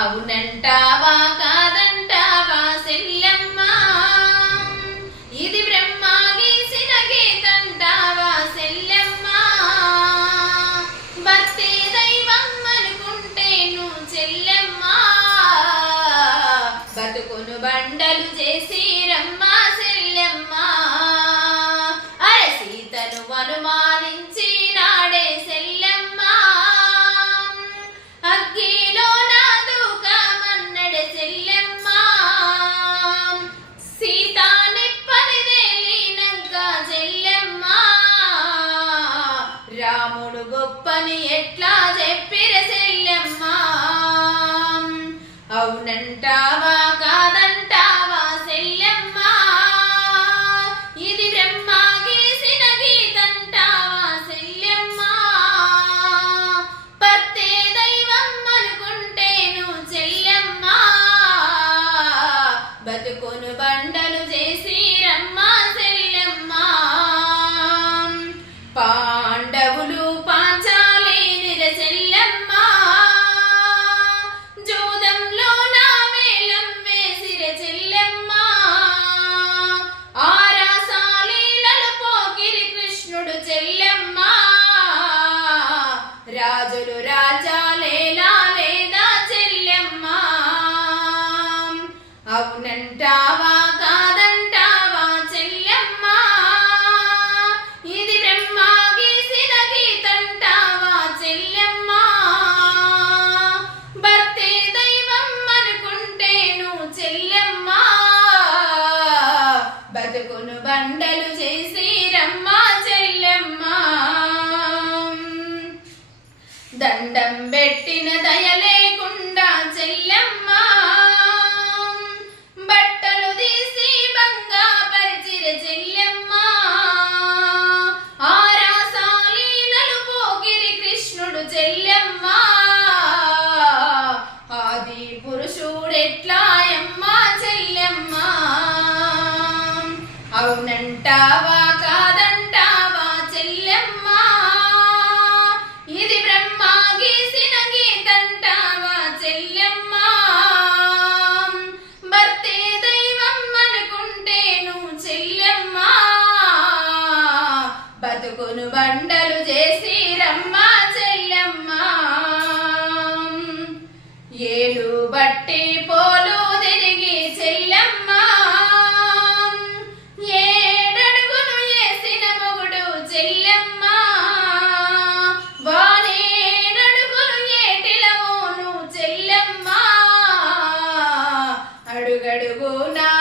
అవునంటావా కాదంటావా సెల్లెమ్మ? ఇది బ్రహ్మ గీసిన గీతంటావా సెల్లెమ్మ? భక్తి దైవం అనుకుంటే నువ్వు చెల్లెమ్మ. బతుకును బండలు చేసి రమ్మ. రాముడు గొప్పని ఎట్లా చెప్పిర చెల్లెమ్మ అవునంటావా కాదా దండం పెట్టిన దయ లేకుండా చెల్లెమ్మ. బట్టలు తీసి బంగా పరిచిర చెల్లెమ్మ. ఆరాసాలీలలు పోకిరి కృష్ణుడు చెల్లెమ్మ. ఆది పురుషుడెట్లాయమ్మ చెల్లెమ్మ. అవునంటావా? బండలు చేసి రమ్మా చెల్లెమ్మ. ఏలు బట్టి పోలు తిరిగి చెల్లెమ్మ. ఏడడుగును వేసిన మొగుడు చెల్లెమ్మ. వానేడడుగును ఏటిలమోను చెల్లెమ్మ. అడుగడుగునా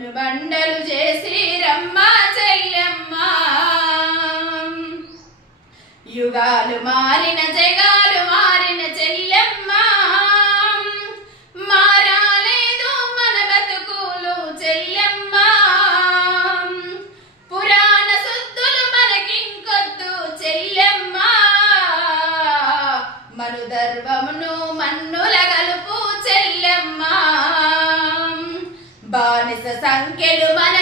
బండలు చేసి రమ్మా చెల్లెమ్మ. యుగాలు మారిన జగాలు సంఖ్యలు మన